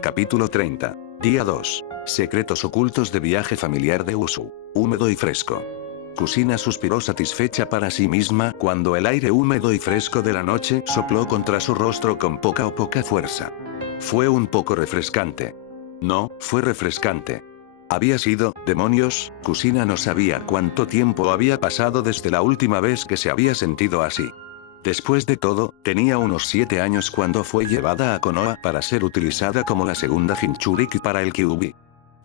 Capítulo 30. Día 2. Secretos ocultos de viaje familiar de Usu. Húmedo y fresco. Kusina suspiró satisfecha para sí misma cuando el aire húmedo y fresco de la noche sopló contra su rostro con poca fuerza. Fue un poco refrescante. No, fue refrescante. Había sido, demonios, Kusina no sabía cuánto tiempo había pasado desde la última vez que se había sentido así. Después de todo, tenía unos 7 años cuando fue llevada a Konoha para ser utilizada como la segunda Jinchuriki para el Kyuubi.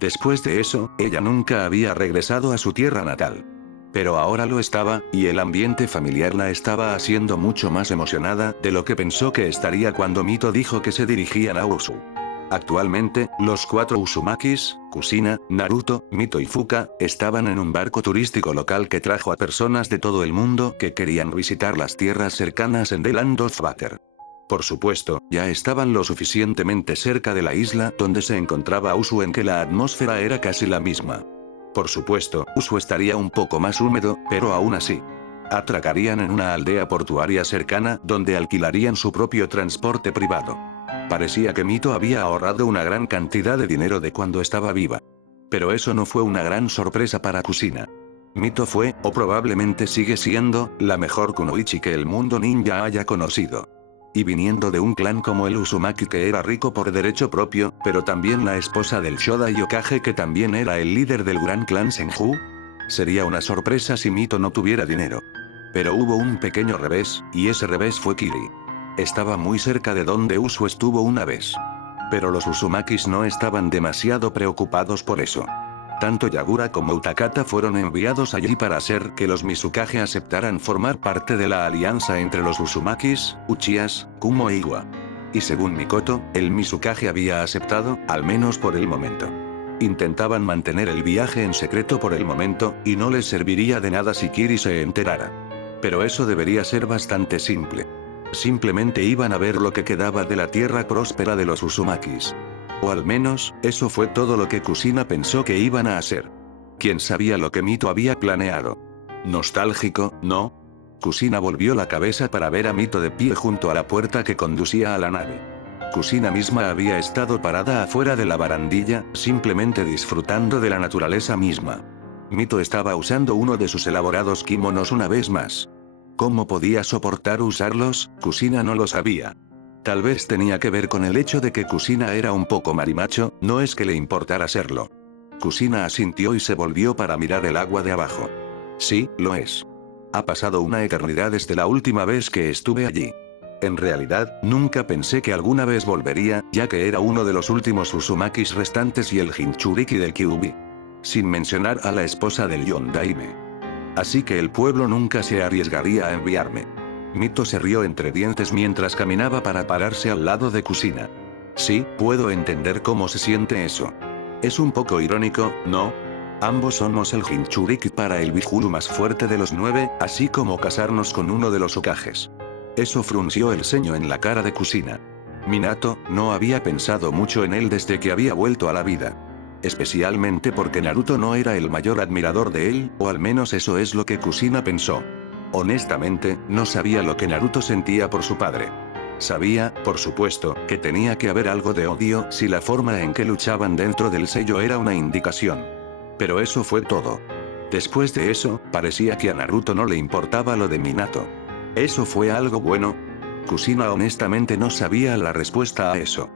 Después de eso, ella nunca había regresado a su tierra natal. Pero ahora lo estaba, y el ambiente familiar la estaba haciendo mucho más emocionada de lo que pensó que estaría cuando Mito dijo que se dirigían a Usu. Actualmente, los 4 Uzumakis, Kusina, Naruto, Mito y Fuka, estaban en un barco turístico local que trajo a personas de todo el mundo que querían visitar las tierras cercanas en The Land of Water. Por supuesto, ya estaban lo suficientemente cerca de la isla donde se encontraba Usu en que la atmósfera era casi la misma. Por supuesto, Usu estaría un poco más húmedo, pero aún así. Atracarían en una aldea portuaria cercana donde alquilarían su propio transporte privado. Parecía que Mito había ahorrado una gran cantidad de dinero de cuando estaba viva. Pero eso no fue una gran sorpresa para Kusina. Mito fue, o probablemente sigue siendo, la mejor kunoichi que el mundo ninja haya conocido. Y viniendo de un clan como el Uzumaki que era rico por derecho propio, pero también la esposa del Shodai Hokage que también era el líder del gran clan Senju. Sería una sorpresa si Mito no tuviera dinero. Pero hubo un pequeño revés, y ese revés fue Kiri. Estaba muy cerca de donde Usu estuvo una vez. Pero los Uzumakis no estaban demasiado preocupados por eso. Tanto Yagura como Utakata fueron enviados allí para hacer que los Mizukage aceptaran formar parte de la alianza entre los Uzumakis, Uchihas, Kumo e Iwa. Y según Mikoto, el Mizukage había aceptado, al menos por el momento. Intentaban mantener el viaje en secreto por el momento, y no les serviría de nada si Kiri se enterara. Pero eso debería ser bastante simple. Simplemente iban a ver lo que quedaba de la tierra próspera de los Uzumakis. O al menos, eso fue todo lo que Kusina pensó que iban a hacer. ¿Quién sabía lo que Mito había planeado? ¿Nostálgico, no? Kusina volvió la cabeza para ver a Mito de pie junto a la puerta que conducía a la nave. Kusina misma había estado parada afuera de la barandilla, simplemente disfrutando de la naturaleza misma. Mito estaba usando uno de sus elaborados kimonos una vez más. ¿Cómo podía soportar usarlos? Kusina no lo sabía. Tal vez tenía que ver con el hecho de que Kusina era un poco marimacho, no es que le importara serlo. Kusina asintió y se volvió para mirar el agua de abajo. Sí, lo es. Ha pasado una eternidad desde la última vez que estuve allí. En realidad, nunca pensé que alguna vez volvería, ya que era uno de los últimos Uzumakis restantes y el Jinchuriki del Kyuubi. Sin mencionar a la esposa del Yondaime. Así que el pueblo nunca se arriesgaría a enviarme. Mito se rió entre dientes mientras caminaba para pararse al lado de Kusina. Sí, puedo entender cómo se siente eso. Es un poco irónico, ¿no? Ambos somos el Jinchuriki para el Bijuru más fuerte de los 9, así como casarnos con uno de los Hokages. Eso frunció el ceño en la cara de Kusina. Minato, no había pensado mucho en él desde que había vuelto a la vida. Especialmente porque Naruto no era el mayor admirador de él, o al menos eso es lo que Kusina pensó. Honestamente, no sabía lo que Naruto sentía por su padre. Sabía, por supuesto, que tenía que haber algo de odio si la forma en que luchaban dentro del sello era una indicación. Pero eso fue todo. Después de eso, parecía que a Naruto no le importaba lo de Minato. ¿Eso fue algo bueno? Kusina honestamente no sabía la respuesta a eso.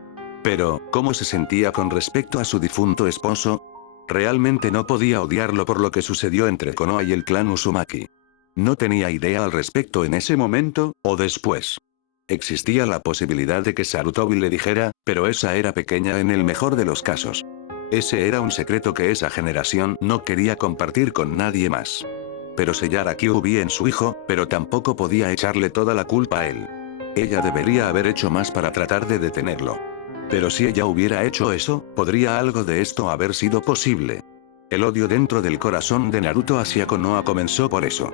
Pero, ¿cómo se sentía con respecto a su difunto esposo? Realmente no podía odiarlo por lo que sucedió entre Konoha y el clan Uzumaki. No tenía idea al respecto en ese momento, o después. Existía la posibilidad de que Sarutobi le dijera, pero esa era pequeña en el mejor de los casos. Ese era un secreto que esa generación no quería compartir con nadie más. Pero sellar a Kyuubi en su hijo, pero tampoco podía echarle toda la culpa a él. Ella debería haber hecho más para tratar de detenerlo. Pero si ella hubiera hecho eso, ¿podría algo de esto haber sido posible? El odio dentro del corazón de Naruto hacia Konoha comenzó por eso.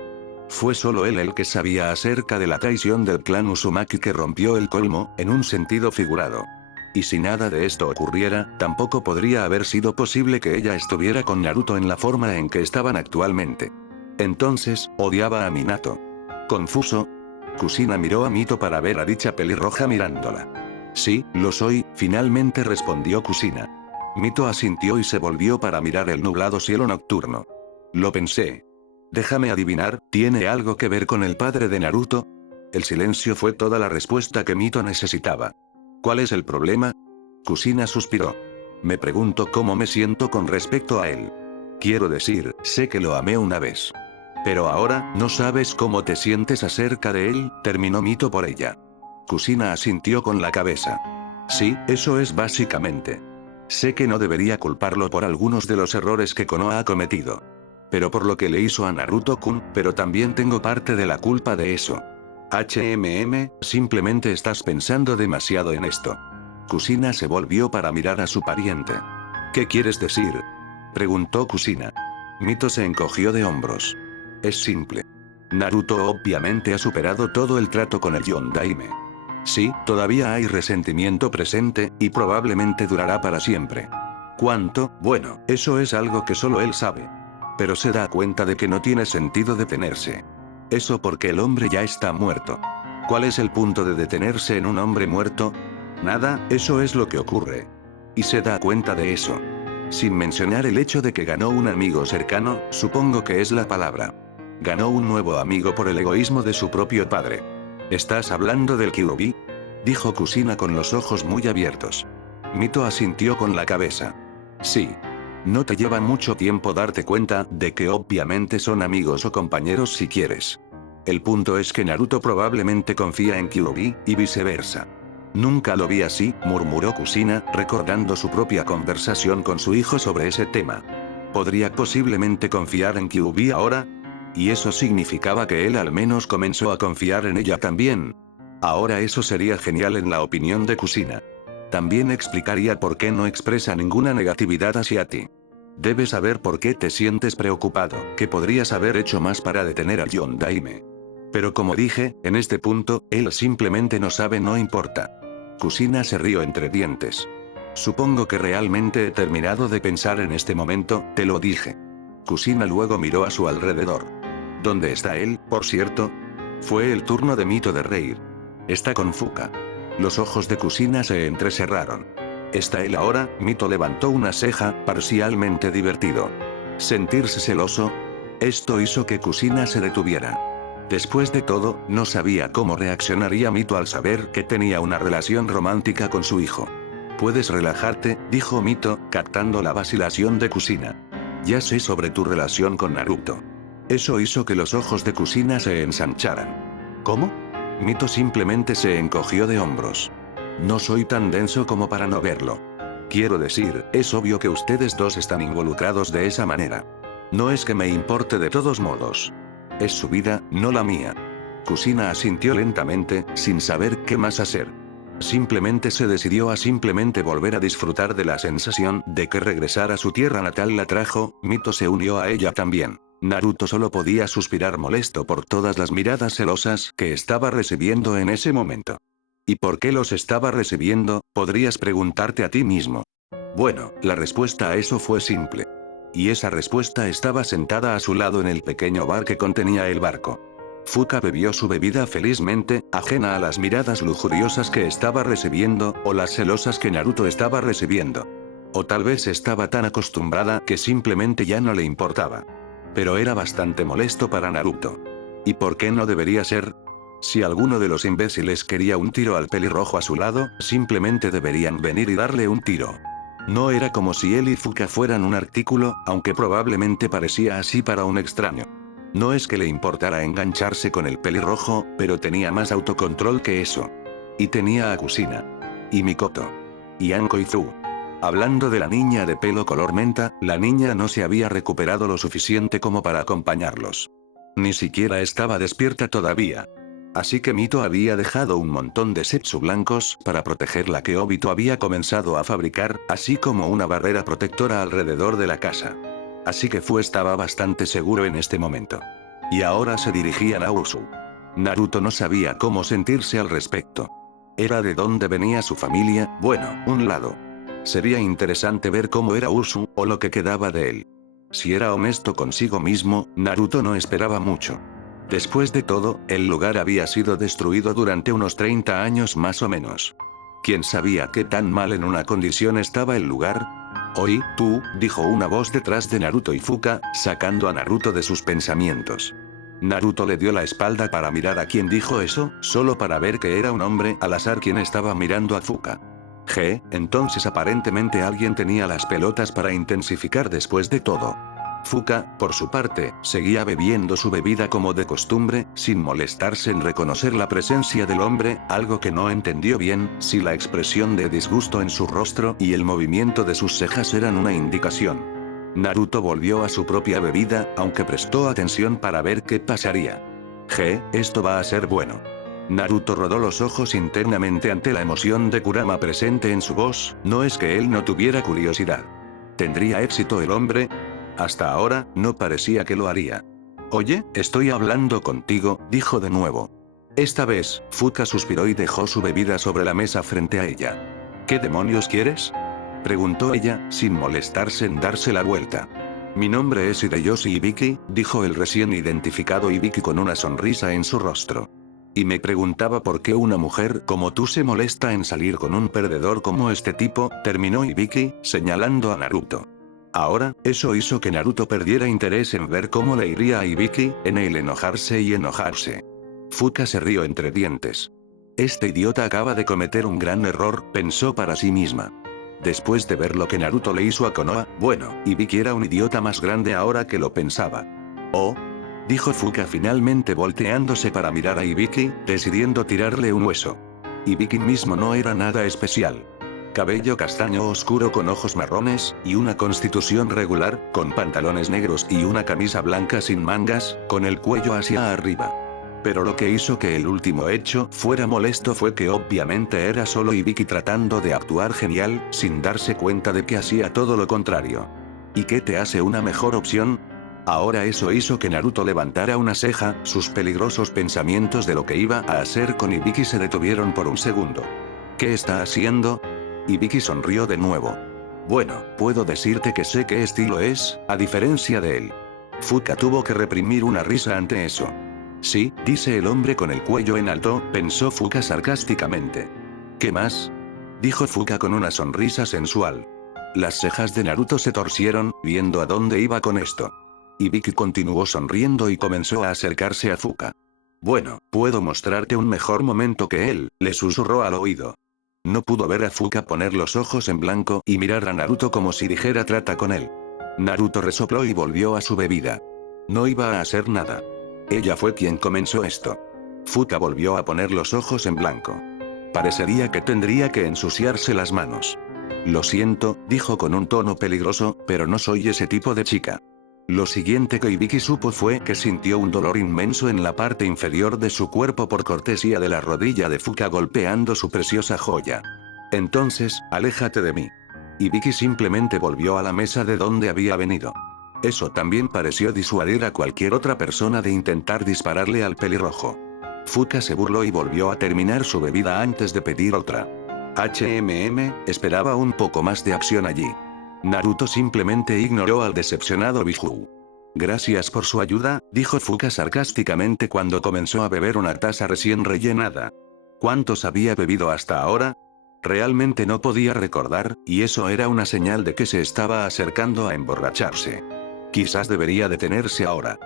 Fue solo él el que sabía acerca de la traición del clan Uzumaki que rompió el colmo, en un sentido figurado. Y si nada de esto ocurriera, tampoco podría haber sido posible que ella estuviera con Naruto en la forma en que estaban actualmente. Entonces, odiaba a Minato. Confuso, Kusina miró a Mito para ver a dicha pelirroja mirándola. Sí, lo soy, finalmente respondió Kusina. Mito asintió y se volvió para mirar el nublado cielo nocturno. Lo pensé. Déjame adivinar, ¿tiene algo que ver con el padre de Naruto? El silencio fue toda la respuesta que Mito necesitaba. ¿Cuál es el problema? Kusina suspiró. Me pregunto cómo me siento con respecto a él. Quiero decir, sé que lo amé una vez. Pero ahora, ¿no sabes cómo te sientes acerca de él? Terminó Mito por ella. Kusina asintió con la cabeza. Sí, eso es básicamente. Sé que no debería culparlo por algunos de los errores que Konoha ha cometido. Pero por lo que le hizo a Naruto-kun, pero también tengo parte de la culpa de eso. Simplemente estás pensando demasiado en esto. Kusina se volvió para mirar a su pariente. ¿Qué quieres decir? Preguntó Kusina. Mito se encogió de hombros. Es simple. Naruto obviamente ha superado todo el trato con el Yondaime. Sí, todavía hay resentimiento presente, y probablemente durará para siempre. ¿Cuánto? Bueno, eso es algo que solo él sabe. Pero se da cuenta de que no tiene sentido detenerse. Eso porque el hombre ya está muerto. ¿Cuál es el punto de detenerse en un hombre muerto? Nada, eso es lo que ocurre. Y se da cuenta de eso. Sin mencionar el hecho de que ganó un amigo cercano, supongo que es la palabra. Ganó un nuevo amigo por el egoísmo de su propio padre. ¿Estás hablando del Kyuubi? Dijo Kusina con los ojos muy abiertos. Mito asintió con la cabeza. Sí. No te lleva mucho tiempo darte cuenta de que obviamente son amigos o compañeros si quieres. El punto es que Naruto probablemente confía en Kyuubi, y viceversa. Nunca lo vi así, murmuró Kusina, recordando su propia conversación con su hijo sobre ese tema. ¿Podría posiblemente confiar en Kyuubi ahora? Y eso significaba que él al menos comenzó a confiar en ella también. Ahora eso sería genial en la opinión de Kusina. También explicaría por qué no expresa ninguna negatividad hacia ti. Debes saber por qué te sientes preocupado, que podrías haber hecho más para detener al Yondaime. Pero como dije, en este punto, él simplemente no sabe, no importa. Kusina se rió entre dientes. Supongo que realmente he terminado de pensar en este momento, te lo dije. Kusina luego miró a su alrededor. ¿Dónde está él, por cierto? Fue el turno de Mito de reír. Está con Fuka. Los ojos de Kusina se entrecerraron. ¿Está él ahora? Mito levantó una ceja, parcialmente divertido. ¿Sentirse celoso? Esto hizo que Kusina se detuviera. Después de todo, no sabía cómo reaccionaría Mito al saber que tenía una relación romántica con su hijo. Puedes relajarte, dijo Mito, captando la vacilación de Kusina. Ya sé sobre tu relación con Naruto. Eso hizo que los ojos de Kusina se ensancharan. ¿Cómo? Mito simplemente se encogió de hombros. No soy tan denso como para no verlo. Quiero decir, es obvio que ustedes dos están involucrados de esa manera. No es que me importe de todos modos. Es su vida, no la mía. Kusina asintió lentamente, sin saber qué más hacer. Simplemente se decidió a simplemente volver a disfrutar de la sensación de que regresar a su tierra natal la trajo. Mito se unió a ella también. Naruto solo podía suspirar molesto por todas las miradas celosas que estaba recibiendo en ese momento. ¿Y por qué los estaba recibiendo? Podrías preguntarte a ti mismo. Bueno, la respuesta a eso fue simple. Y esa respuesta estaba sentada a su lado en el pequeño bar que contenía el barco. Fuka bebió su bebida felizmente, ajena a las miradas lujuriosas que estaba recibiendo, o las celosas que Naruto estaba recibiendo. O tal vez estaba tan acostumbrada que simplemente ya no le importaba. Pero era bastante molesto para Naruto. ¿Y por qué no debería ser? Si alguno de los imbéciles quería un tiro al pelirrojo a su lado, simplemente deberían venir y darle un tiro. No era como si él y Fuka fueran un artículo, aunque probablemente parecía así para un extraño. No es que le importara engancharse con el pelirrojo, pero tenía más autocontrol que eso. Y tenía a Kusina. Y Mikoto. Y Anko y Zu. Hablando de la niña de pelo color menta, la niña no se había recuperado lo suficiente como para acompañarlos. Ni siquiera estaba despierta todavía. Así que Mito había dejado un montón de setsu blancos para proteger la que Obito había comenzado a fabricar, así como una barrera protectora alrededor de la casa. Así que Fu estaba bastante seguro en este momento. Y ahora se dirigían a Usu. Naruto no sabía cómo sentirse al respecto. ¿Era de dónde venía su familia? Bueno, un lado. Sería interesante ver cómo era Usu, o lo que quedaba de él. Si era honesto consigo mismo, Naruto no esperaba mucho. Después de todo, el lugar había sido destruido durante unos 30 años más o menos. ¿Quién sabía qué tan mal en una condición estaba el lugar? «Oí, tú», dijo una voz detrás de Naruto y Fuka, sacando a Naruto de sus pensamientos. Naruto le dio la espalda para mirar a quien dijo eso, solo para ver que era un hombre al azar quien estaba mirando a Fuka. Entonces aparentemente alguien tenía las pelotas para intensificar después de todo. Fuka, por su parte, seguía bebiendo su bebida como de costumbre, sin molestarse en reconocer la presencia del hombre, algo que no entendió bien, si la expresión de disgusto en su rostro y el movimiento de sus cejas eran una indicación. Naruto volvió a su propia bebida, aunque prestó atención para ver qué pasaría. Esto va a ser bueno. Naruto rodó los ojos internamente ante la emoción de Kurama presente en su voz, no es que él no tuviera curiosidad. ¿Tendría éxito el hombre? Hasta ahora, no parecía que lo haría. «Oye, estoy hablando contigo», dijo de nuevo. Esta vez, Fuka suspiró y dejó su bebida sobre la mesa frente a ella. «¿Qué demonios quieres?», preguntó ella, sin molestarse en darse la vuelta. «Mi nombre es Hideyoshi Ibiki», dijo el recién identificado Ibiki con una sonrisa en su rostro. «Y me preguntaba por qué una mujer como tú se molesta en salir con un perdedor como este tipo», terminó Ibiki, señalando a Naruto. Ahora, eso hizo que Naruto perdiera interés en ver cómo le iría a Ibiki, en el enojarse y enojarse. Fuka se rió entre dientes. «Este idiota acaba de cometer un gran error», pensó para sí misma. Después de ver lo que Naruto le hizo a Konoha, bueno, Ibiki era un idiota más grande ahora que lo pensaba. «Oh», dijo Fuka finalmente volteándose para mirar a Ibiki, decidiendo tirarle un hueso. Ibiki mismo no era nada especial. Cabello castaño oscuro con ojos marrones, y una constitución regular, con pantalones negros y una camisa blanca sin mangas, con el cuello hacia arriba. Pero lo que hizo que el último hecho fuera molesto fue que obviamente era solo Ibiki tratando de actuar genial, sin darse cuenta de que hacía todo lo contrario. ¿Y qué te hace una mejor opción? Ahora eso hizo que Naruto levantara una ceja, sus peligrosos pensamientos de lo que iba a hacer con Ibiki se detuvieron por un segundo. ¿Qué está haciendo? Ibiki sonrió de nuevo. Bueno, puedo decirte que sé qué estilo es, a diferencia de él. Fuka tuvo que reprimir una risa ante eso. Sí, dice el hombre con el cuello en alto, pensó Fuka sarcásticamente. ¿Qué más? Dijo Fuka con una sonrisa sensual. Las cejas de Naruto se torcieron, viendo a dónde iba con esto. Ibiki continuó sonriendo y comenzó a acercarse a Fuka. Bueno, puedo mostrarte un mejor momento que él, le susurró al oído. No pudo ver a Fuka poner los ojos en blanco y mirar a Naruto como si dijera trata con él. Naruto resopló y volvió a su bebida. No iba a hacer nada. Ella fue quien comenzó esto. Fuka volvió a poner los ojos en blanco. Parecería que tendría que ensuciarse las manos. Lo siento, dijo con un tono peligroso, pero no soy ese tipo de chica. Lo siguiente que Ibiki supo fue que sintió un dolor inmenso en la parte inferior de su cuerpo por cortesía de la rodilla de Fuka golpeando su preciosa joya. Entonces, aléjate de mí. Ibiki simplemente volvió a la mesa de donde había venido. Eso también pareció disuadir a cualquier otra persona de intentar dispararle al pelirrojo. Fuka se burló y volvió a terminar su bebida antes de pedir otra. Esperaba un poco más de acción allí. Naruto simplemente ignoró al decepcionado Biju. Gracias por su ayuda, dijo Fuka sarcásticamente cuando comenzó a beber una taza recién rellenada. ¿Cuántos había bebido hasta ahora? Realmente no podía recordar, y eso era una señal de que se estaba acercando a emborracharse. Quizás debería detenerse ahora.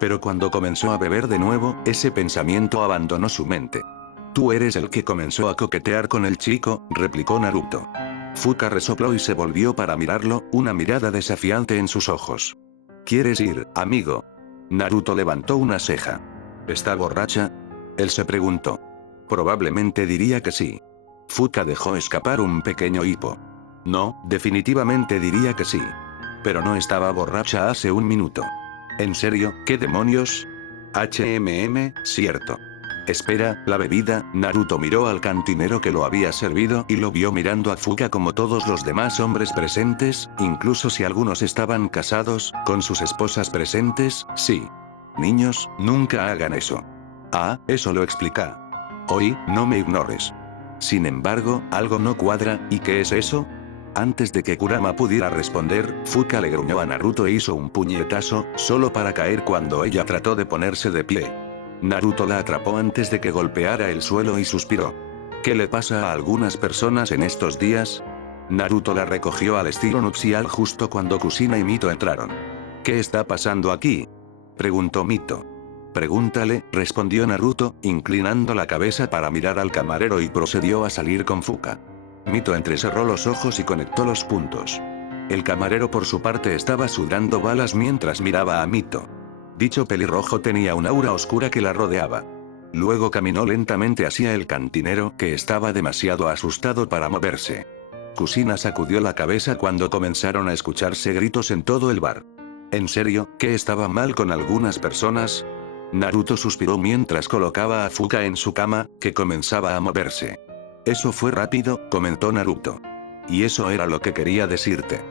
Pero cuando comenzó a beber de nuevo, ese pensamiento abandonó su mente. Tú eres el que comenzó a coquetear con el chico, replicó Naruto. Fuka resopló y se volvió para mirarlo, una mirada desafiante en sus ojos. ¿Quieres ir, amigo? Naruto levantó una ceja. ¿Está borracha? Él se preguntó. Probablemente diría que sí. Fuka dejó escapar un pequeño hipo. No, definitivamente diría que sí. Pero no estaba borracha hace un minuto. ¿En serio? ¿Qué demonios? Cierto. Espera, la bebida. Naruto miró al cantinero que lo había servido y lo vio mirando a Fuka como todos los demás hombres presentes, incluso si algunos estaban casados, con sus esposas presentes, sí. Niños, nunca hagan eso. Ah, eso lo explica. Hoy, no me ignores. Sin embargo, algo no cuadra, ¿y qué es eso? Antes de que Kurama pudiera responder, Fuka le gruñó a Naruto e hizo un puñetazo, solo para caer cuando ella trató de ponerse de pie. Naruto la atrapó antes de que golpeara el suelo y suspiró. ¿Qué le pasa a algunas personas en estos días? Naruto la recogió al estilo nupcial justo cuando Kushina y Mito entraron. ¿Qué está pasando aquí?, preguntó Mito. Pregúntale, respondió Naruto, inclinando la cabeza para mirar al camarero y procedió a salir con Fuka. Mito entrecerró los ojos y conectó los puntos. El camarero por su parte estaba sudando balas mientras miraba a Mito. Dicho pelirrojo tenía un aura oscura que la rodeaba. Luego caminó lentamente hacia el cantinero que estaba demasiado asustado para moverse. Kushina sacudió la cabeza cuando comenzaron a escucharse gritos en todo el bar. ¿En serio, que estaba mal con algunas personas? Naruto suspiró mientras colocaba a Fuka en su cama, que comenzaba a moverse. Eso fue rápido, comentó Naruto. Y eso era lo que quería decirte.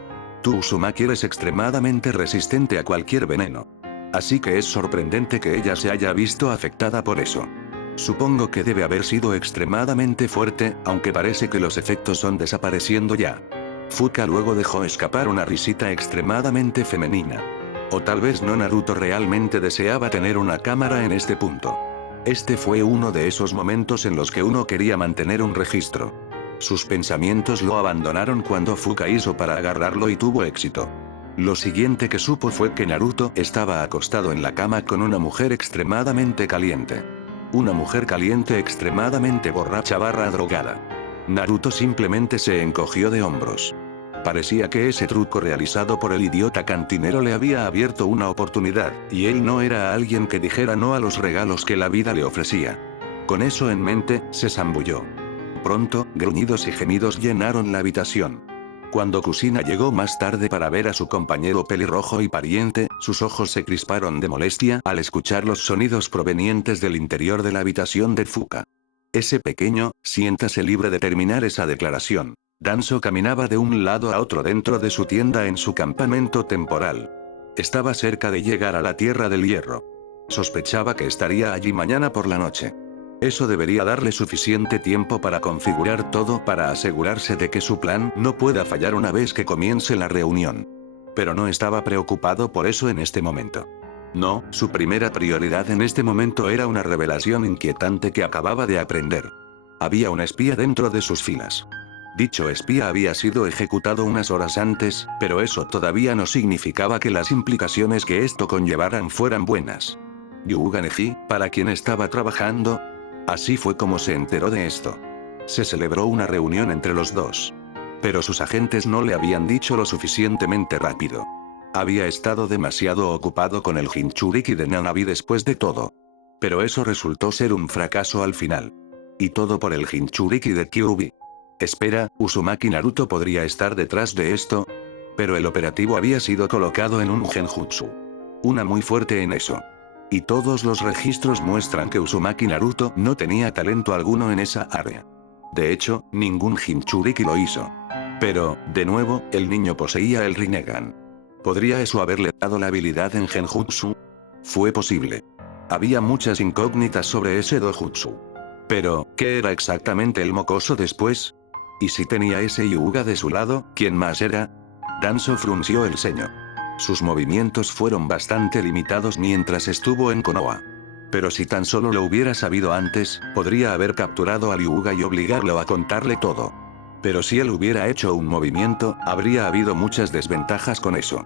Tú Uzumaki eres extremadamente resistente a cualquier veneno. Así que es sorprendente que ella se haya visto afectada por eso. Supongo que debe haber sido extremadamente fuerte, aunque parece que los efectos son desapareciendo ya. Fuka luego dejó escapar una risita extremadamente femenina. O tal vez no, Naruto realmente deseaba tener una cámara en este punto. Este fue uno de esos momentos en los que uno quería mantener un registro. Sus pensamientos lo abandonaron cuando Fuka hizo para agarrarlo y tuvo éxito. Lo siguiente que supo fue que Naruto estaba acostado en la cama con una mujer extremadamente caliente. Una mujer caliente extremadamente borracha / drogada. Naruto simplemente se encogió de hombros. Parecía que ese truco realizado por el idiota cantinero le había abierto una oportunidad, y él no era alguien que dijera no a los regalos que la vida le ofrecía. Con eso en mente, se zambulló. Pronto, gruñidos y gemidos llenaron la habitación. Cuando Kushina llegó más tarde para ver a su compañero pelirrojo y pariente, sus ojos se crisparon de molestia al escuchar los sonidos provenientes del interior de la habitación de Fuka. Ese pequeño, siéntase libre de terminar esa declaración. Danzo caminaba de un lado a otro dentro de su tienda en su campamento temporal. Estaba cerca de llegar a la Tierra del Hierro. Sospechaba que estaría allí mañana por la noche. Eso debería darle suficiente tiempo para configurar todo para asegurarse de que su plan no pueda fallar una vez que comience la reunión. Pero no estaba preocupado por eso en este momento. No, su primera prioridad en este momento era una revelación inquietante que acababa de aprender. Había un espía dentro de sus filas. Dicho espía había sido ejecutado unas horas antes, pero eso todavía no significaba que las implicaciones que esto conllevaran fueran buenas. Hyuga Neji, para quien estaba trabajando. Así fue como se enteró de esto. Se celebró una reunión entre los dos. Pero sus agentes no le habían dicho lo suficientemente rápido. Había estado demasiado ocupado con el Jinchuriki de Nanabi después de todo. Pero eso resultó ser un fracaso al final. Y todo por el Jinchuriki de Kyuubi. Espera, Uzumaki Naruto podría estar detrás de esto. Pero el operativo había sido colocado en un genjutsu. Una muy fuerte en eso. Y todos los registros muestran que Uzumaki Naruto no tenía talento alguno en esa área. De hecho, ningún Jinchuriki lo hizo. Pero, de nuevo, el niño poseía el Rinnegan. ¿Podría eso haberle dado la habilidad en genjutsu? Fue posible. Había muchas incógnitas sobre ese dojutsu. Pero, ¿qué era exactamente el mocoso después? ¿Y si tenía ese Hyuga de su lado, quién más era? Danzo frunció el ceño. Sus movimientos fueron bastante limitados mientras estuvo en Konoha. Pero si tan solo lo hubiera sabido antes, podría haber capturado a Hyuga y obligarlo a contarle todo. Pero si él hubiera hecho un movimiento, habría habido muchas desventajas con eso.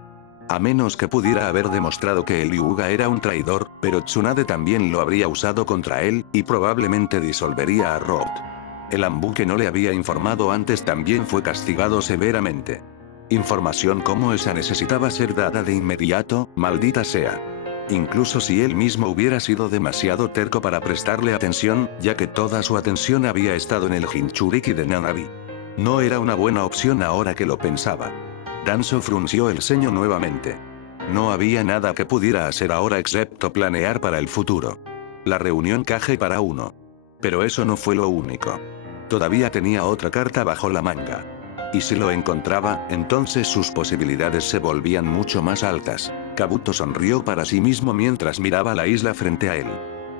A menos que pudiera haber demostrado que el Hyuga era un traidor, pero Tsunade también lo habría usado contra él, y probablemente disolvería a Roth. El Ambu que no le había informado antes también fue castigado severamente. Información como esa necesitaba ser dada de inmediato, maldita sea. Incluso si él mismo hubiera sido demasiado terco para prestarle atención, ya que toda su atención había estado en el Jinchuriki de Nanabi. No era una buena opción ahora que lo pensaba. Danzo frunció el ceño nuevamente. No había nada que pudiera hacer ahora excepto planear para el futuro. La reunión Kage para uno. Pero eso no fue lo único. Todavía tenía otra carta bajo la manga. Y si lo encontraba, entonces sus posibilidades se volvían mucho más altas. Kabuto sonrió para sí mismo mientras miraba la isla frente a él.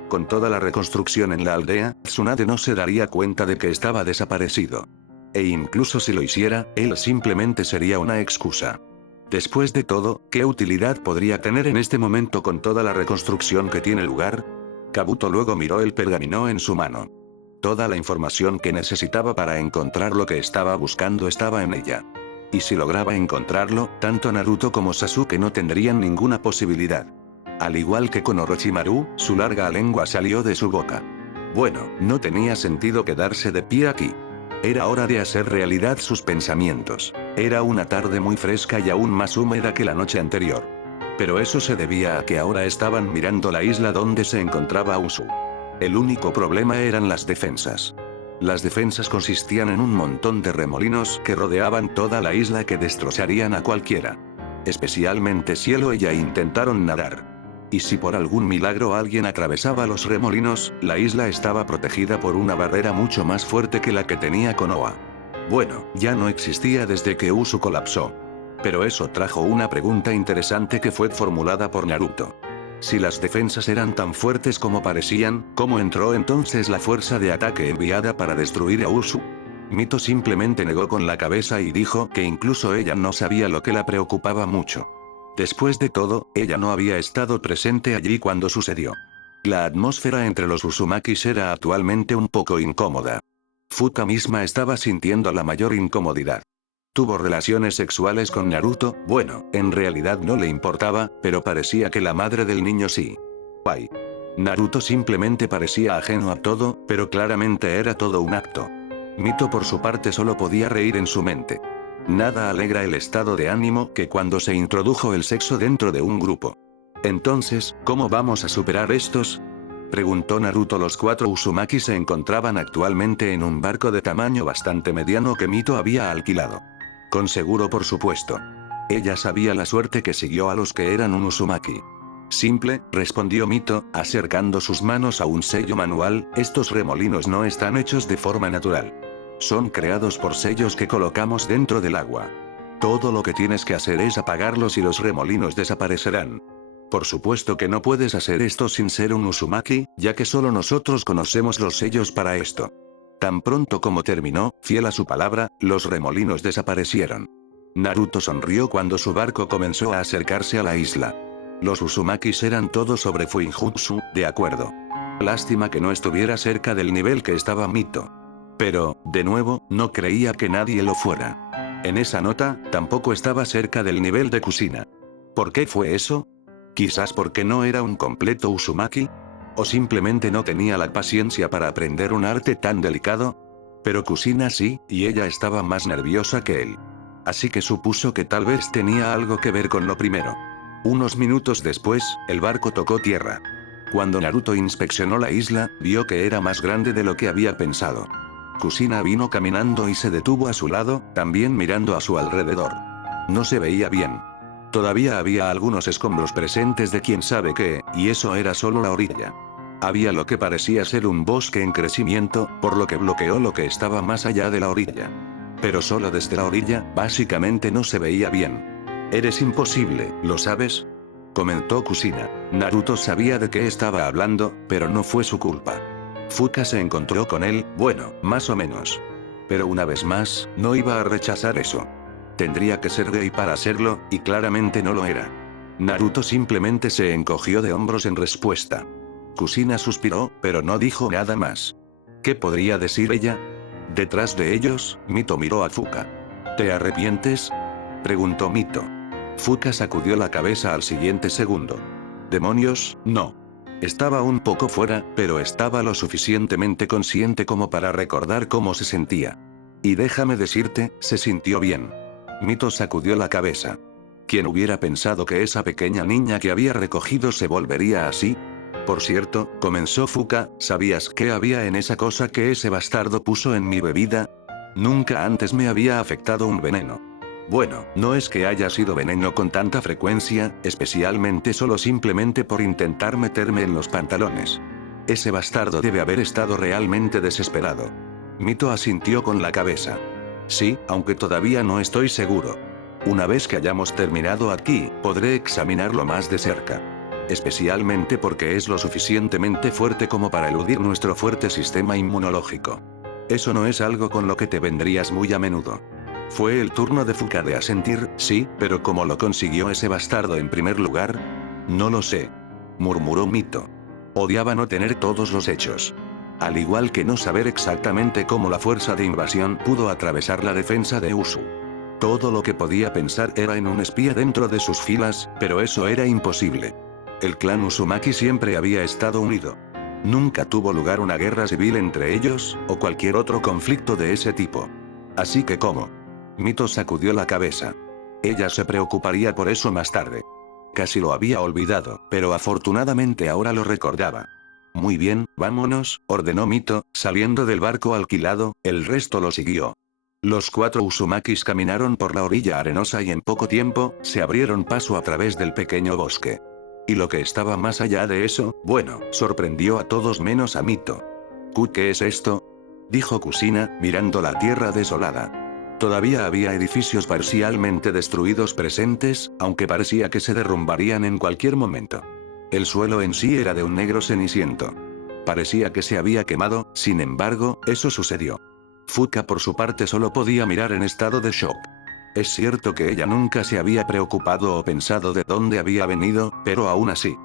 Con toda la reconstrucción en la aldea, Tsunade no se daría cuenta de que estaba desaparecido. E incluso si lo hiciera, él simplemente sería una excusa. Después de todo, ¿qué utilidad podría tener en este momento con toda la reconstrucción que tiene lugar? Kabuto luego miró el pergamino en su mano. Toda la información que necesitaba para encontrar lo que estaba buscando estaba en ella. Y si lograba encontrarlo, tanto Naruto como Sasuke no tendrían ninguna posibilidad. Al igual que con Orochimaru, su larga lengua salió de su boca. Bueno, no tenía sentido quedarse de pie aquí. Era hora de hacer realidad sus pensamientos. Era una tarde muy fresca y aún más húmeda que la noche anterior. Pero eso se debía a que ahora estaban mirando la isla donde se encontraba Usu. El único problema eran las defensas. Las defensas consistían en un montón de remolinos que rodeaban toda la isla que destrozarían a cualquiera. Especialmente si él o ella intentaron nadar. Y si por algún milagro alguien atravesaba los remolinos, la isla estaba protegida por una barrera mucho más fuerte que la que tenía Konoha. Bueno, ya no existía desde que Usu colapsó. Pero eso trajo una pregunta interesante que fue formulada por Naruto. Si las defensas eran tan fuertes como parecían, ¿cómo entró entonces la fuerza de ataque enviada para destruir a Usu? Mito simplemente negó con la cabeza y dijo que incluso ella no sabía lo que la preocupaba mucho. Después de todo, ella no había estado presente allí cuando sucedió. La atmósfera entre los Uzumakis era actualmente un poco incómoda. Fuka misma estaba sintiendo la mayor incomodidad. Tuvo relaciones sexuales con Naruto, bueno, en realidad no le importaba, pero parecía que la madre del niño sí. Guay. Naruto simplemente parecía ajeno a todo, pero claramente era todo un acto. Mito por su parte solo podía reír en su mente. Nada alegra el estado de ánimo que cuando se introdujo el sexo dentro de un grupo. Entonces, ¿cómo vamos a superar estos? Preguntó Naruto. Los 4 Uzumaki se encontraban actualmente en un barco de tamaño bastante mediano que Mito había alquilado. Con seguro, por supuesto. Ella sabía la suerte que siguió a los que eran un Uzumaki. Simple, respondió Mito, acercando sus manos a un sello manual. Estos remolinos no están hechos de forma natural. Son creados por sellos que colocamos dentro del agua. Todo lo que tienes que hacer es apagarlos y los remolinos desaparecerán. Por supuesto que no puedes hacer esto sin ser un Uzumaki, ya que solo nosotros conocemos los sellos para esto. Tan pronto como terminó, fiel a su palabra, los remolinos desaparecieron. Naruto sonrió cuando su barco comenzó a acercarse a la isla. Los Uzumakis eran todos sobre Fuinjutsu, de acuerdo. Lástima que no estuviera cerca del nivel que estaba Mito. Pero, de nuevo, no creía que nadie lo fuera. En esa nota, tampoco estaba cerca del nivel de Kushina. ¿Por qué fue eso? Quizás porque no era un completo Uzumaki. ¿O simplemente no tenía la paciencia para aprender un arte tan delicado? Pero Kushina sí, y ella estaba más nerviosa que él. Así que supuso que tal vez tenía algo que ver con lo primero. Unos minutos después, el barco tocó tierra. Cuando Naruto inspeccionó la isla, vio que era más grande de lo que había pensado. Kushina vino caminando y se detuvo a su lado, también mirando a su alrededor. No se veía bien. Todavía había algunos escombros presentes de quién sabe qué, y eso era solo la orilla. Había lo que parecía ser un bosque en crecimiento, por lo que bloqueó lo que estaba más allá de la orilla. Pero solo desde la orilla, básicamente no se veía bien. Eres imposible, ¿lo sabes? Comentó Kushina. Naruto sabía de qué estaba hablando, pero no fue su culpa. Fuka se encontró con él, bueno, más o menos. Pero una vez más, no iba a rechazar eso. Tendría que ser gay para hacerlo, y claramente no lo era. Naruto simplemente se encogió de hombros en respuesta. Kushina suspiró, pero no dijo nada más. ¿Qué podría decir ella? Detrás de ellos, Mito miró a Fuka. ¿Te arrepientes? Preguntó Mito. Fuka sacudió la cabeza al siguiente segundo. Demonios, no. Estaba un poco fuera, pero estaba lo suficientemente consciente como para recordar cómo se sentía. Y déjame decirte, se sintió bien. Mito sacudió la cabeza. ¿Quién hubiera pensado que esa pequeña niña que había recogido se volvería así? Por cierto, comenzó Fuka, ¿sabías qué había en esa cosa que ese bastardo puso en mi bebida? Nunca antes me había afectado un veneno. Bueno, no es que haya sido veneno con tanta frecuencia, especialmente solo simplemente por intentar meterme en los pantalones. Ese bastardo debe haber estado realmente desesperado. Mito asintió con la cabeza. Sí, aunque todavía no estoy seguro. Una vez que hayamos terminado aquí, podré examinarlo más de cerca. Especialmente porque es lo suficientemente fuerte como para eludir nuestro fuerte sistema inmunológico. Eso no es algo con lo que te vendrías muy a menudo. Fue el turno de Fuka de asentir, sí, pero ¿cómo lo consiguió ese bastardo en primer lugar? No lo sé. Murmuró Mito. Odiaba no tener todos los hechos. Al igual que no saber exactamente cómo la fuerza de invasión pudo atravesar la defensa de Usu. Todo lo que podía pensar era en un espía dentro de sus filas, pero eso era imposible. El clan Uzumaki siempre había estado unido. Nunca tuvo lugar una guerra civil entre ellos, o cualquier otro conflicto de ese tipo. Así que ¿cómo? Mito sacudió la cabeza. Ella se preocuparía por eso más tarde. Casi lo había olvidado, pero afortunadamente ahora lo recordaba. Muy bien, vámonos, ordenó Mito, saliendo del barco alquilado, el resto lo siguió. Los 4 Uzumakis caminaron por la orilla arenosa y en poco tiempo, se abrieron paso a través del pequeño bosque. Y lo que estaba más allá de eso, bueno, sorprendió a todos menos a Mito. ¿Qué es esto? Dijo Kusina, mirando la tierra desolada. Todavía había edificios parcialmente destruidos presentes, aunque parecía que se derrumbarían en cualquier momento. El suelo en sí era de un negro ceniciento. Parecía que se había quemado, sin embargo, eso sucedió. Fuka por su parte solo podía mirar en estado de shock. Es cierto que ella nunca se había preocupado o pensado de dónde había venido, pero aún así.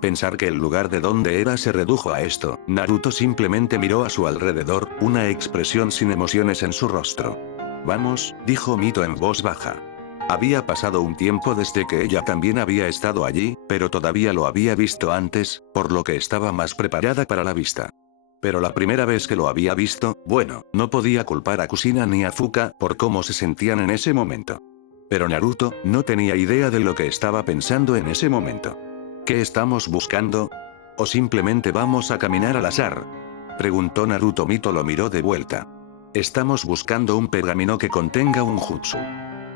Pensar que el lugar de donde era se redujo a esto, Naruto simplemente miró a su alrededor, una expresión sin emociones en su rostro. Vamos, dijo Mito en voz baja. Había pasado un tiempo desde que ella también había estado allí, pero todavía lo había visto antes, por lo que estaba más preparada para la vista. Pero la primera vez que lo había visto, bueno, no podía culpar a Kusina ni a Fuka por cómo se sentían en ese momento. Pero Naruto, no tenía idea de lo que estaba pensando en ese momento. ¿Qué estamos buscando? ¿O simplemente vamos a caminar al azar? Preguntó Naruto. Mito lo miró de vuelta. Estamos buscando un pergamino que contenga un jutsu.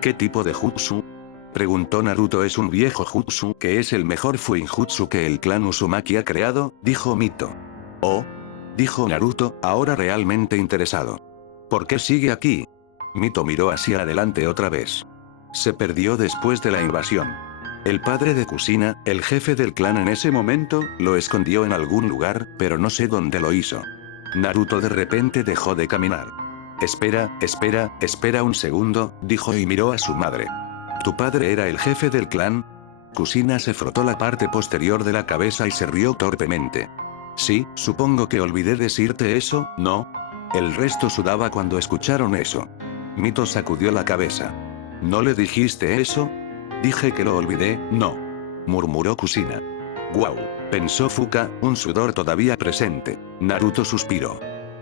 ¿Qué tipo de jutsu? Preguntó Naruto. Es un viejo jutsu que es el mejor fuinjutsu que el clan Uzumaki ha creado, dijo Mito. Oh, dijo Naruto, ahora realmente interesado. ¿Por qué sigue aquí? Mito miró hacia adelante otra vez. Se perdió después de la invasión. El padre de Kusina, el jefe del clan en ese momento, lo escondió en algún lugar, pero no sé dónde lo hizo. Naruto de repente dejó de caminar. Espera un segundo, dijo y miró a su madre. ¿Tu padre era el jefe del clan? Kusina se frotó la parte posterior de la cabeza y se rió torpemente. Sí, supongo que olvidé decirte eso, ¿no? El resto sudaba cuando escucharon eso. Mito sacudió la cabeza. ¿No le dijiste eso? Dije que lo olvidé, no. Murmuró Kusina. Guau, pensó Fuka, un sudor todavía presente. Naruto suspiró.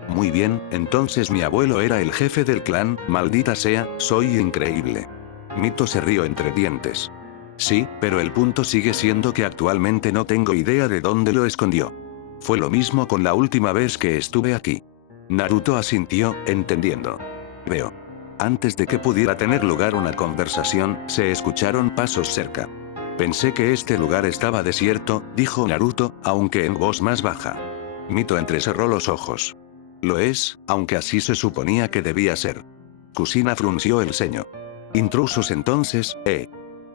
Muy bien, entonces mi abuelo era el jefe del clan, maldita sea, soy increíble. Mito se rió entre dientes. Sí, pero el punto sigue siendo que actualmente no tengo idea de dónde lo escondió. Fue lo mismo con la última vez que estuve aquí. Naruto asintió, entendiendo. Veo. Antes de que pudiera tener lugar una conversación, se escucharon pasos cerca. Pensé que este lugar estaba desierto, dijo Naruto, aunque en voz más baja. Mito entrecerró los ojos. Lo es, aunque así se suponía que debía ser. Kusina frunció el ceño. Intrusos entonces,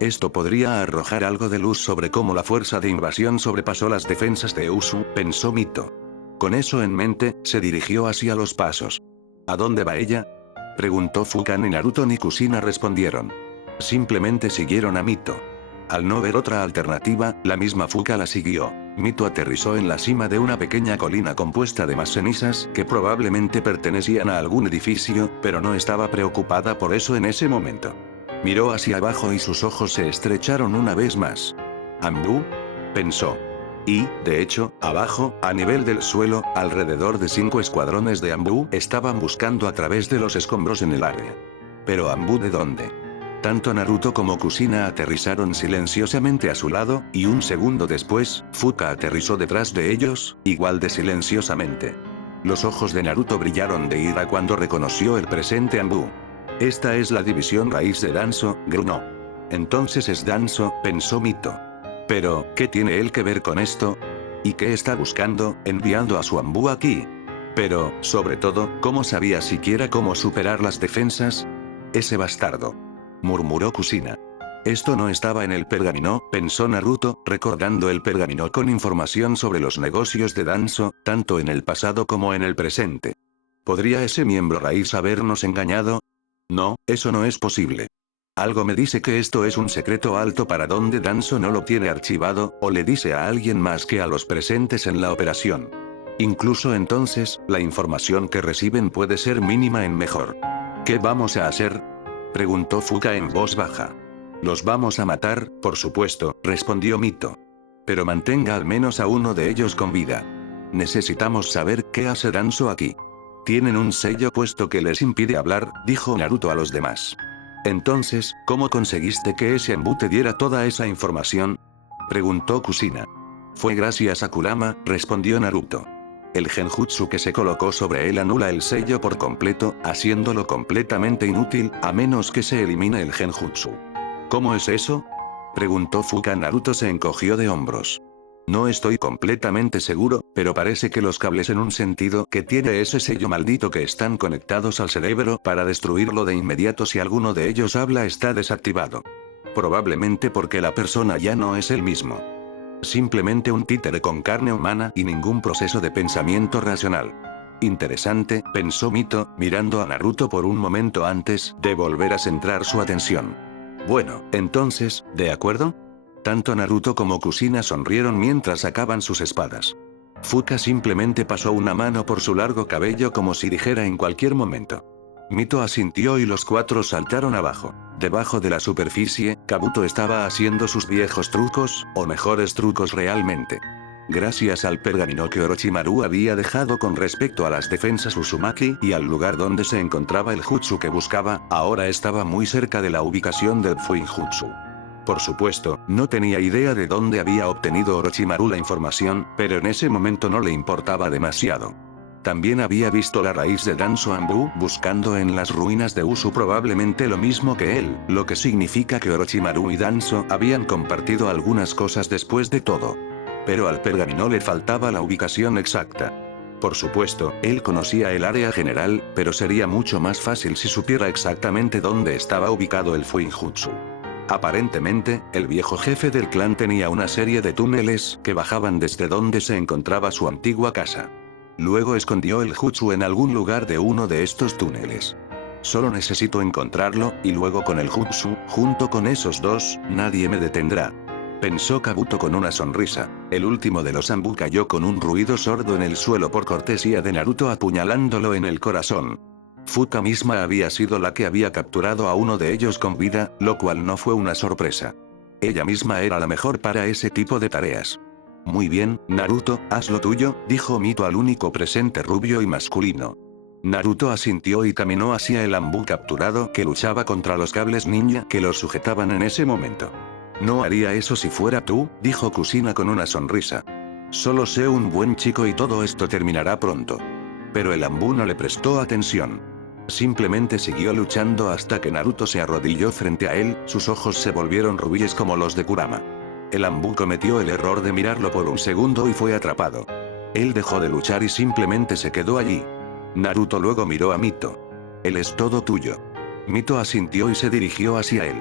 Esto podría arrojar algo de luz sobre cómo la fuerza de invasión sobrepasó las defensas de Usu, pensó Mito. Con eso en mente, se dirigió hacia los pasos. ¿A dónde va ella? Preguntó Fuka. Ni Naruto ni Kusina respondieron. Simplemente siguieron a Mito. Al no ver otra alternativa, la misma Fuka la siguió. Mito aterrizó en la cima de una pequeña colina compuesta de más cenizas que probablemente pertenecían a algún edificio, pero no estaba preocupada por eso en ese momento. Miró hacia abajo y sus ojos se estrecharon una vez más. ¿Anbu? Pensó. Y, de hecho, abajo, a nivel del suelo, alrededor de 5 escuadrones de Anbu estaban buscando a través de los escombros en el área. ¿Pero Anbu de dónde? Tanto Naruto como Kusina aterrizaron silenciosamente a su lado, y un segundo después, Fuka aterrizó detrás de ellos, igual de silenciosamente. Los ojos de Naruto brillaron de ira cuando reconoció el presente Anbu. Esta es la división raíz de Danzo, grunó. Entonces es Danzo, pensó Mito. Pero, ¿qué tiene él que ver con esto? ¿Y qué está buscando, enviando a su Anbu aquí? Pero, sobre todo, ¿cómo sabía siquiera cómo superar las defensas? Ese bastardo. Murmuró Kusina. Esto no estaba en el pergamino, pensó Naruto, recordando el pergamino con información sobre los negocios de Danzo, tanto en el pasado como en el presente. ¿Podría ese miembro raíz habernos engañado? No, eso no es posible. Algo me dice que esto es un secreto alto para donde Danzo no lo tiene archivado, o le dice a alguien más que a los presentes en la operación. Incluso entonces, la información que reciben puede ser mínima en mejor. ¿Qué vamos a hacer? Preguntó Fuka en voz baja. Los vamos a matar, por supuesto, respondió Mito. Pero mantenga al menos a uno de ellos con vida. Necesitamos saber qué hace Danzo aquí. Tienen un sello puesto que les impide hablar, dijo Naruto a los demás. Entonces, ¿cómo conseguiste que ese Anbu te diera toda esa información? Preguntó Kushina. Fue gracias a Kurama, respondió Naruto. El genjutsu que se colocó sobre él anula el sello por completo, haciéndolo completamente inútil, a menos que se elimine el genjutsu. ¿Cómo es eso? Preguntó Fuka. Naruto se encogió de hombros. No estoy completamente seguro, pero parece que los cables en un sentido que tiene ese sello maldito que están conectados al cerebro para destruirlo de inmediato si alguno de ellos habla está desactivado. Probablemente porque la persona ya no es el mismo. Simplemente un títere con carne humana y ningún proceso de pensamiento racional. Interesante, pensó Mito, mirando a Naruto por un momento antes de volver a centrar su atención. Bueno, entonces, ¿de acuerdo? Tanto Naruto como Kushina sonrieron mientras sacaban sus espadas. Fuka simplemente pasó una mano por su largo cabello como si dijera en cualquier momento. Mito asintió y los cuatro saltaron abajo. Debajo de la superficie, Kabuto estaba haciendo sus viejos trucos, o mejores trucos realmente. Gracias al pergamino que Orochimaru había dejado con respecto a las defensas Uzumaki y al lugar donde se encontraba el jutsu que buscaba, ahora estaba muy cerca de la ubicación del Fuinjutsu. Por supuesto, no tenía idea de dónde había obtenido Orochimaru la información, pero en ese momento no le importaba demasiado. También había visto la raíz de Danzo Anbu buscando en las ruinas de Usu probablemente lo mismo que él, lo que significa que Orochimaru y Danzo habían compartido algunas cosas después de todo. Pero al pergamino le faltaba la ubicación exacta. Por supuesto, él conocía el área general, pero sería mucho más fácil si supiera exactamente dónde estaba ubicado el Fuinjutsu. Aparentemente, el viejo jefe del clan tenía una serie de túneles que bajaban desde donde se encontraba su antigua casa. Luego escondió el jutsu en algún lugar de uno de estos túneles. Solo necesito encontrarlo, y luego con el jutsu, junto con esos dos, nadie me detendrá. Pensó Kabuto con una sonrisa. El último de los Anbu cayó con un ruido sordo en el suelo por cortesía de Naruto apuñalándolo en el corazón. Fuka misma había sido la que había capturado a uno de ellos con vida, lo cual no fue una sorpresa. Ella misma era la mejor para ese tipo de tareas. Muy bien, Naruto, haz lo tuyo, dijo Mito al único presente rubio y masculino. Naruto asintió y caminó hacia el Anbu capturado que luchaba contra los cables ninja que lo sujetaban en ese momento. No haría eso si fuera tú, dijo Kushina con una sonrisa. Solo sé un buen chico y todo esto terminará pronto. Pero el Anbu no le prestó atención. Simplemente siguió luchando hasta que Naruto se arrodilló frente a él, sus ojos se volvieron rubíes como los de Kurama. El Anbu cometió el error de mirarlo por un segundo y fue atrapado. Él dejó de luchar y simplemente se quedó allí. Naruto luego miró a Mito. Él es todo tuyo. Mito asintió y se dirigió hacia él.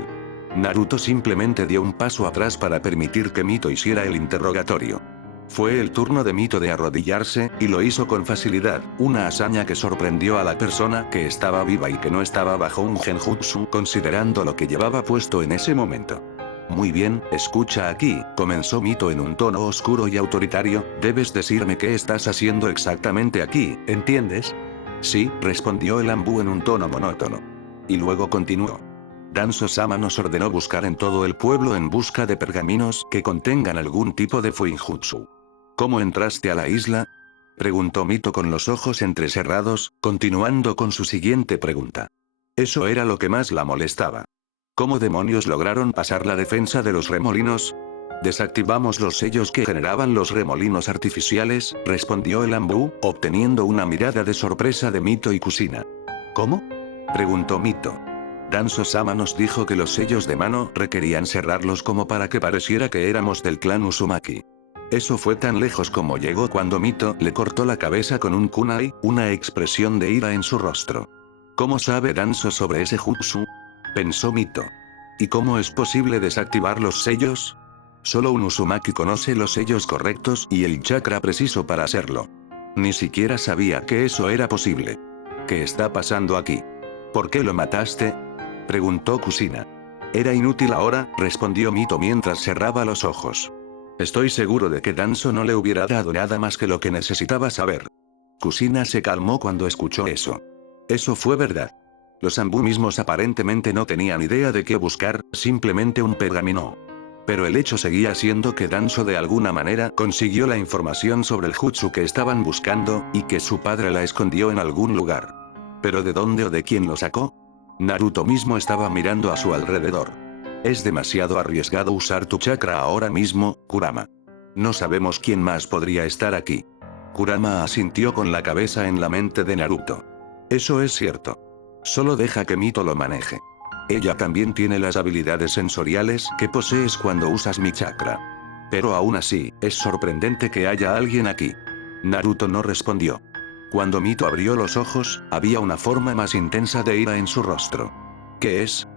Naruto simplemente dio un paso atrás para permitir que Mito hiciera el interrogatorio. Fue el turno de Mito de arrodillarse, y lo hizo con facilidad, una hazaña que sorprendió a la persona que estaba viva y que no estaba bajo un genjutsu considerando lo que llevaba puesto en ese momento. Muy bien, escucha aquí, comenzó Mito en un tono oscuro y autoritario, debes decirme qué estás haciendo exactamente aquí, ¿entiendes? Sí, respondió el Anbu en un tono monótono. Y luego continuó. Danzo-sama nos ordenó buscar en todo el pueblo en busca de pergaminos que contengan algún tipo de Fuinjutsu. ¿Cómo entraste a la isla? Preguntó Mito con los ojos entrecerrados, continuando con su siguiente pregunta. Eso era lo que más la molestaba. ¿Cómo demonios lograron pasar la defensa de los remolinos? Desactivamos los sellos que generaban los remolinos artificiales, respondió el Anbu, obteniendo una mirada de sorpresa de Mito y Kushina. ¿Cómo? Preguntó Mito. Danzo-sama nos dijo que los sellos de mano requerían cerrarlos como para que pareciera que éramos del clan Uzumaki. Eso fue tan lejos como llegó cuando Mito le cortó la cabeza con un kunai, una expresión de ira en su rostro. ¿Cómo sabe Danzo sobre ese jutsu? Pensó Mito. ¿Y cómo es posible desactivar los sellos? Solo un Uzumaki conoce los sellos correctos y el chakra preciso para hacerlo. Ni siquiera sabía que eso era posible. ¿Qué está pasando aquí? ¿Por qué lo mataste? Preguntó Kushina. Era inútil ahora, respondió Mito mientras cerraba los ojos. Estoy seguro de que Danzo no le hubiera dado nada más que lo que necesitaba saber. Kusina se calmó cuando escuchó eso. Eso fue verdad. Los Anbu mismos aparentemente no tenían idea de qué buscar, simplemente un pergamino. Pero el hecho seguía siendo que Danzo de alguna manera consiguió la información sobre el jutsu que estaban buscando, y que su padre la escondió en algún lugar. ¿Pero de dónde o de quién lo sacó? Naruto mismo estaba mirando a su alrededor. Es demasiado arriesgado usar tu chakra ahora mismo, Kurama. No sabemos quién más podría estar aquí. Kurama asintió con la cabeza en la mente de Naruto. Eso es cierto. Solo deja que Mito lo maneje. Ella también tiene las habilidades sensoriales que posees cuando usas mi chakra. Pero aún así, es sorprendente que haya alguien aquí. Naruto no respondió. Cuando Mito abrió los ojos, había una forma más intensa de ira en su rostro. ¿Qué es?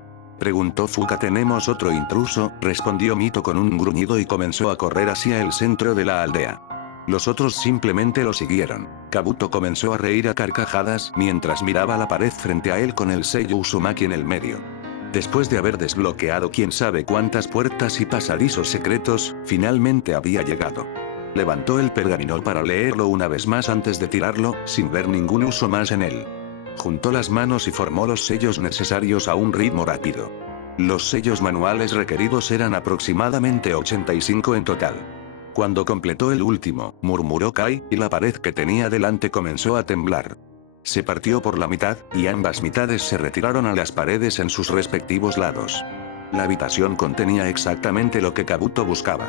Preguntó Fuka. Tenemos otro intruso, respondió Mito con un gruñido y comenzó a correr hacia el centro de la aldea. Los otros simplemente lo siguieron. Kabuto comenzó a reír a carcajadas mientras miraba la pared frente a él con el sello Uzumaki en el medio. Después de haber desbloqueado quién sabe cuántas puertas y pasadizos secretos, finalmente había llegado. Levantó el pergamino para leerlo una vez más antes de tirarlo, sin ver ningún uso más en él. Juntó las manos y formó los sellos necesarios a un ritmo rápido. Los sellos manuales requeridos eran aproximadamente 85 en total. Cuando completó el último, murmuró Kai, y la pared que tenía delante comenzó a temblar. Se partió por la mitad, y ambas mitades se retiraron a las paredes en sus respectivos lados. La habitación contenía exactamente lo que Kabuto buscaba.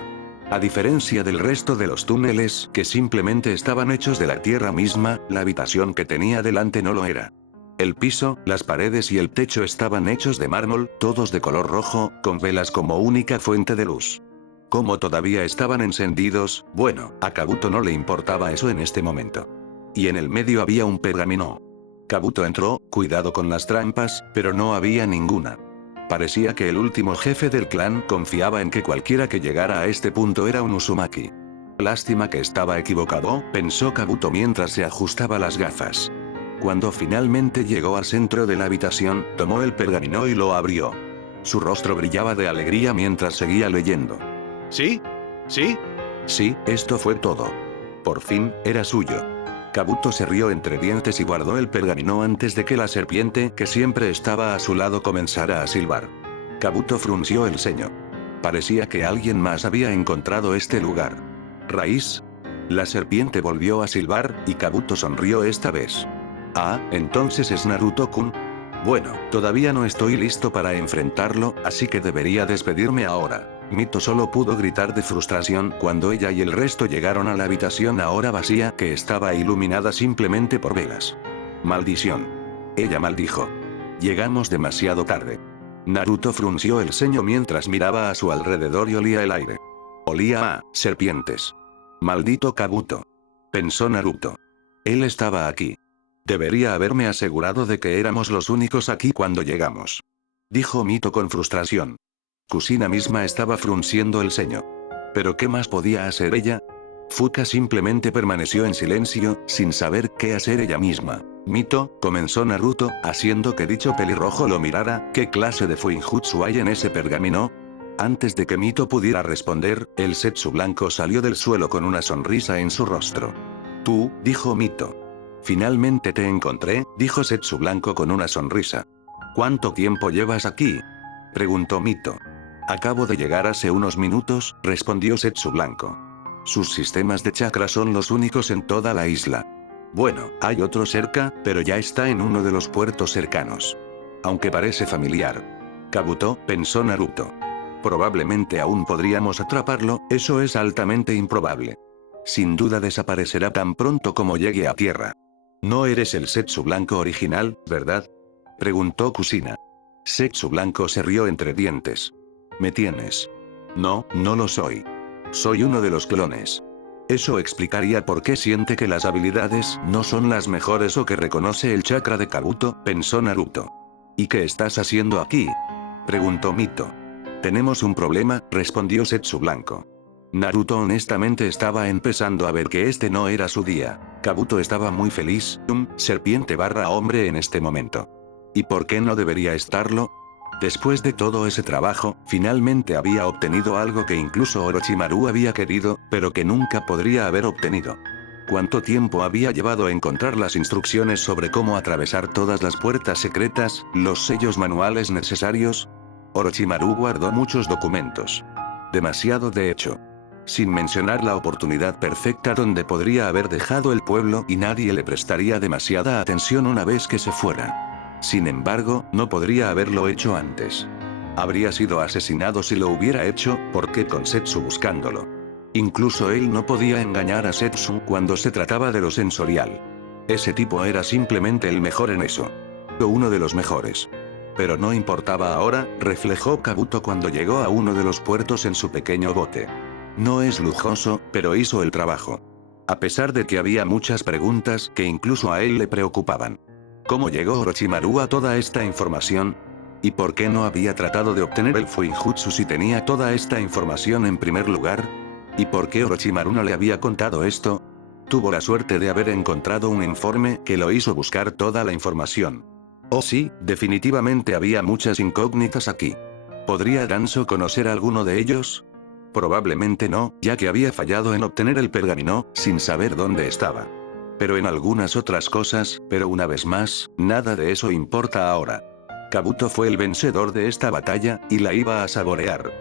A diferencia del resto de los túneles, que simplemente estaban hechos de la tierra misma, la habitación que tenía delante no lo era. El piso, las paredes y el techo estaban hechos de mármol, todos de color rojo, con velas como única fuente de luz. Como todavía estaban encendidos, bueno, a Kabuto no le importaba eso en este momento. Y en el medio había un pergamino. Kabuto entró, cuidado con las trampas, pero no había ninguna. Parecía que el último jefe del clan confiaba en que cualquiera que llegara a este punto era un Uzumaki. Lástima que estaba equivocado, pensó Kabuto mientras se ajustaba las gafas. Cuando finalmente llegó al centro de la habitación, tomó el pergamino y lo abrió. Su rostro brillaba de alegría mientras seguía leyendo. ¿Sí? ¿Sí? Sí, esto fue todo. Por fin, era suyo. Kabuto se rió entre dientes y guardó el pergamino antes de que la serpiente que siempre estaba a su lado comenzara a silbar. Kabuto frunció el ceño. Parecía que alguien más había encontrado este lugar. ¿Raíz? La serpiente volvió a silbar, y Kabuto sonrió esta vez. Ah, entonces es Naruto-kun. Bueno, todavía no estoy listo para enfrentarlo, así que debería despedirme ahora. Mito solo pudo gritar de frustración cuando ella y el resto llegaron a la habitación ahora vacía que estaba iluminada simplemente por velas. Maldición. Ella maldijo. Llegamos demasiado tarde. Naruto frunció el ceño mientras miraba a su alrededor y olía el aire. Olía a serpientes. Maldito Kabuto. Pensó Naruto. Él estaba aquí. Debería haberme asegurado de que éramos los únicos aquí cuando llegamos. Dijo Mito con frustración. Kusina misma estaba frunciendo el ceño. ¿Pero qué más podía hacer ella? Fuka simplemente permaneció en silencio, sin saber qué hacer ella misma. Mito, comenzó Naruto, haciendo que dicho pelirrojo lo mirara, ¿qué clase de fuinjutsu hay en ese pergamino? Antes de que Mito pudiera responder, el Setsu blanco salió del suelo con una sonrisa en su rostro. Tú, dijo Mito. Finalmente te encontré, dijo Setsu blanco con una sonrisa. ¿Cuánto tiempo llevas aquí? Preguntó Mito. Acabo de llegar hace unos minutos, respondió Setsu blanco. Sus sistemas de chakra son los únicos en toda la isla. Bueno, hay otro cerca, pero ya está en uno de los puertos cercanos. Aunque parece familiar. Kabuto, pensó Naruto. Probablemente aún podríamos atraparlo, eso es altamente improbable. Sin duda desaparecerá tan pronto como llegue a tierra. No eres el Setsu blanco original, ¿verdad? Preguntó Kusina. Setsu blanco se rió entre dientes. ¿Me tienes? No, no lo soy. Soy uno de los clones. Eso explicaría por qué siente que las habilidades no son las mejores o que reconoce el chakra de Kabuto, pensó Naruto. ¿Y qué estás haciendo aquí? Preguntó Mito. Tenemos un problema, respondió Setsu blanco. Naruto honestamente estaba empezando a ver que este no era su día. Kabuto estaba muy feliz, serpiente barra hombre en este momento. ¿Y por qué no debería estarlo? Después de todo ese trabajo, finalmente había obtenido algo que incluso Orochimaru había querido, pero que nunca podría haber obtenido. ¿Cuánto tiempo había llevado a encontrar las instrucciones sobre cómo atravesar todas las puertas secretas, los sellos manuales necesarios? Orochimaru guardó muchos documentos. Demasiado de hecho. Sin mencionar la oportunidad perfecta donde podría haber dejado el pueblo y nadie le prestaría demasiada atención una vez que se fuera. Sin embargo, no podría haberlo hecho antes. Habría sido asesinado si lo hubiera hecho, porque con Setsu buscándolo. Incluso él no podía engañar a Setsu cuando se trataba de lo sensorial. Ese tipo era simplemente el mejor en eso. O uno de los mejores. Pero no importaba ahora, reflejó Kabuto cuando llegó a uno de los puertos en su pequeño bote. No es lujoso, pero hizo el trabajo. A pesar de que había muchas preguntas que incluso a él le preocupaban. ¿Cómo llegó Orochimaru a toda esta información? ¿Y por qué no había tratado de obtener el Fuinjutsu si tenía toda esta información en primer lugar? ¿Y por qué Orochimaru no le había contado esto? Tuvo la suerte de haber encontrado un informe que lo hizo buscar toda la información. Oh sí, definitivamente había muchas incógnitas aquí. ¿Podría Danzo conocer a alguno de ellos? Probablemente no, ya que había fallado en obtener el pergamino, sin saber dónde estaba. Pero en algunas otras cosas, pero una vez más, nada de eso importa ahora. Kabuto fue el vencedor de esta batalla, y la iba a saborear.